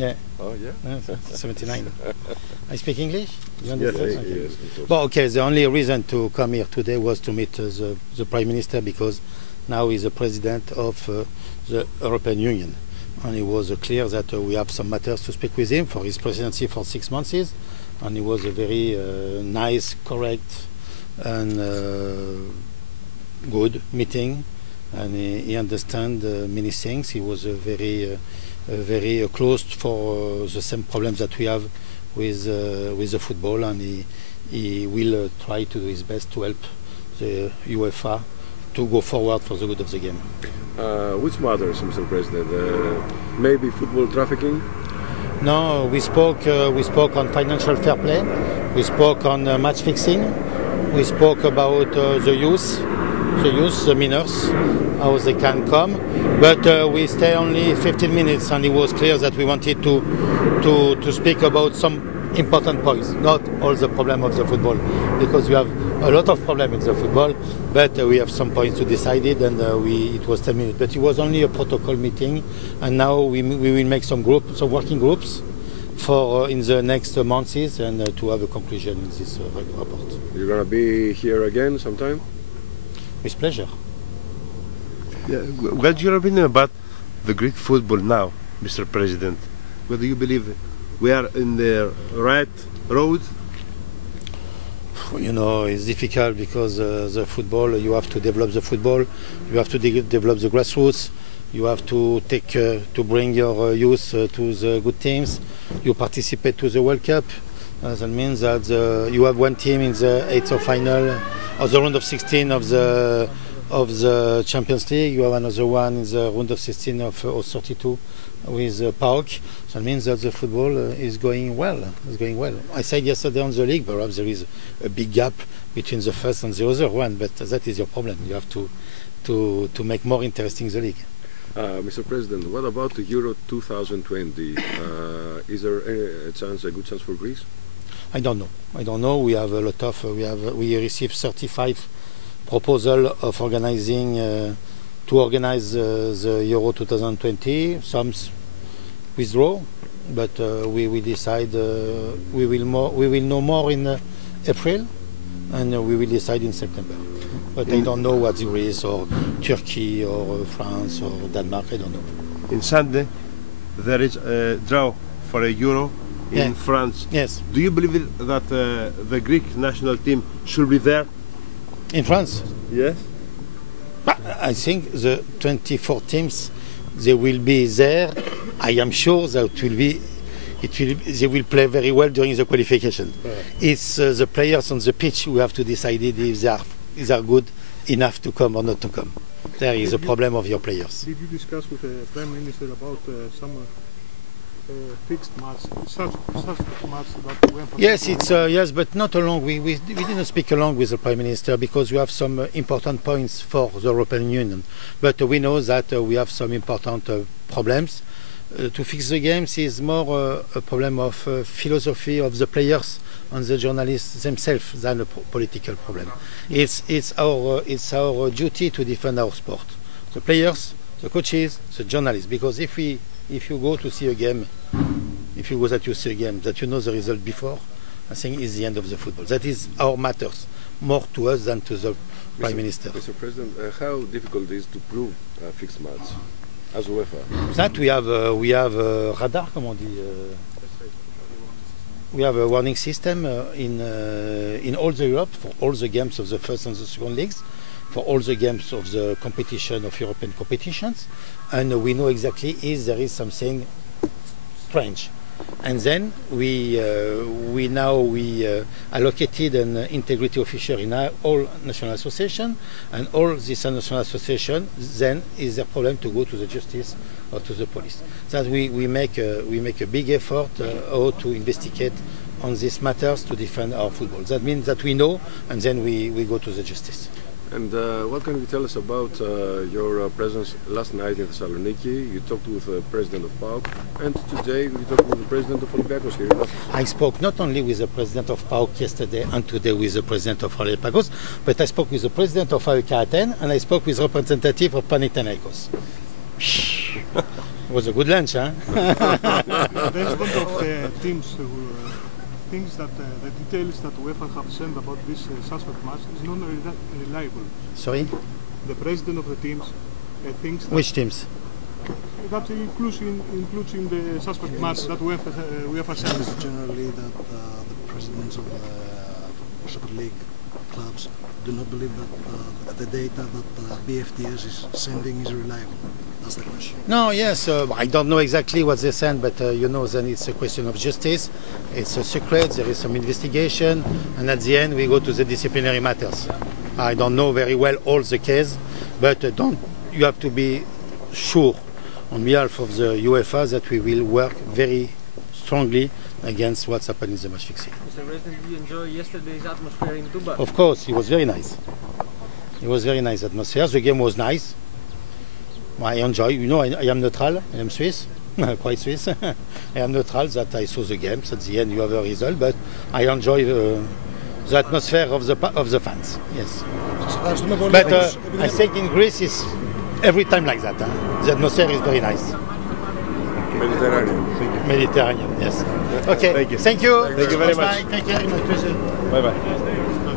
Yeah. Oh, yeah? 79. I speak English? You Yes, understand? Okay. yes, of course. Well, okay, the only reason to come here today was to meet the Prime Minister, because now he's the President of the European Union. And it was clear that we have some matters to speak with him for his presidency for 6 months. And it was a very nice, correct, and good meeting. And he understands many things. He was very close for the same problems that we have with the football, and he will try to do his best to help the UEFA to go forward for the good of the game. Which matters, Mr. President? Maybe football trafficking? No, we spoke on financial fair play, we spoke on match fixing, we spoke about the youth, the minors, how they can come, but we stay only 15 minutes, and it was clear that we wanted to speak about some important points, not all the problem of the football, because we have a lot of problems in the football, but we have some points to decide it, and it was 10 minutes. But it was only a protocol meeting, and now we will make some working groups for in the next months, and to have a conclusion in this report. You're going to be here again sometime? With pleasure. Yeah. What's your opinion about the Greek football now, Mr. President? Whether you believe we are in the right road? You know, it's difficult because the football, you have to develop the football, you have to develop the grassroots, you have to bring your youth to the good teams, you participate to the World Cup. That means that you have one team in the 8th of final, or the round of 16 of the Champions League, you have another one in the round of 16 of 32 with PAOK. So that means that the football is going well. It's going well. I said yesterday on the league, perhaps there is a big gap between the first and the other one, but that is your problem. You have to make more interesting the league. Mr. President, what about the Euro 2020? Is there a good chance for Greece? I don't know. We have a lot of. We received 35 proposals of organizing to organize the Euro 2020. Some withdraw, but we will decide. We will know more in April, and we will decide in September. But I don't know what's Greece or Turkey or France or Denmark. I don't know. In Sunday, there is a draw for a Euro in France. Yes. Do you believe that the Greek national team should be there? In France? Yes. I think the 24 teams, they will be there. I am sure that they will play very well during the qualification. It's the players on the pitch who have to decide if they are good enough to come or not to come. There is a problem of your players. Did you discuss with the Prime Minister about some fixed match, such match that went? Yes, yes, but not along. We didn't speak along with the Prime Minister because we have some important points for the European Union. But we know that we have some important problems. To fix the games is more a problem of philosophy of the players and the journalists themselves than a political problem. It's our duty to defend our sport. The players, the coaches, the journalists. Because if you go to see a game, if you go that you see a game that you know the result before, I think it's the end of the football. That is our matters more to us than to the Prime Minister. Mr. President, how difficult it is to prove a fixed match as UEFA? That we have radar, comme on dit. We have a warning system in all the Europe for all the games of the first and the second leagues, for all the games of the competition of European competitions, and we know exactly if there is something strange. And then we allocated an integrity officer in all national association, and all this national association then is their problem to go to the justice or to the police. That we make a big effort how to investigate on these matters to defend our football. That means that we know, and then we go to the justice. And what can you tell us about your presence last night in Thessaloniki? You talked with the president of PAOK, and today you talked with the president of Olympiacos here in Athens. I spoke not only with the president of PAOK yesterday and today with the president of Olympiacos, but I spoke with the president of AEK Athens and I spoke with representative of Panathinaikos. It was a good lunch, huh? Management of teams thinks that the details that UEFA have sent about this suspect match is not reliable. Sorry? The president of the teams thinks that Which teams? that includes in the suspect match that UEFA sends. Generally, that the presidents of the Super League clubs do not believe that the data that BFTS is sending is reliable. That's the question. No, yes, I don't know exactly what they sent, but you know, then it's a question of justice. It's a secret, there is some investigation, and at the end we go to the disciplinary matters. I don't know very well all the case, but you have to be sure on behalf of the UEFA that we will work very strongly against what's happened in the match fixing. Mr. President, did you enjoy yesterday's atmosphere in Tuba? Of course, it was very nice. It was very nice atmosphere. The game was nice. I enjoy. You know, I am neutral. I am Swiss, quite Swiss. I am neutral. That I saw the games. At the end, you have a result, but I enjoy the atmosphere of the fans. Yes. But I think in Greece is every time like that. The atmosphere is very nice. Mediterranean. Mediterranean. Yes. Okay. Thank you. Thank you. Thank you very much. Take care. My pleasure. Bye bye.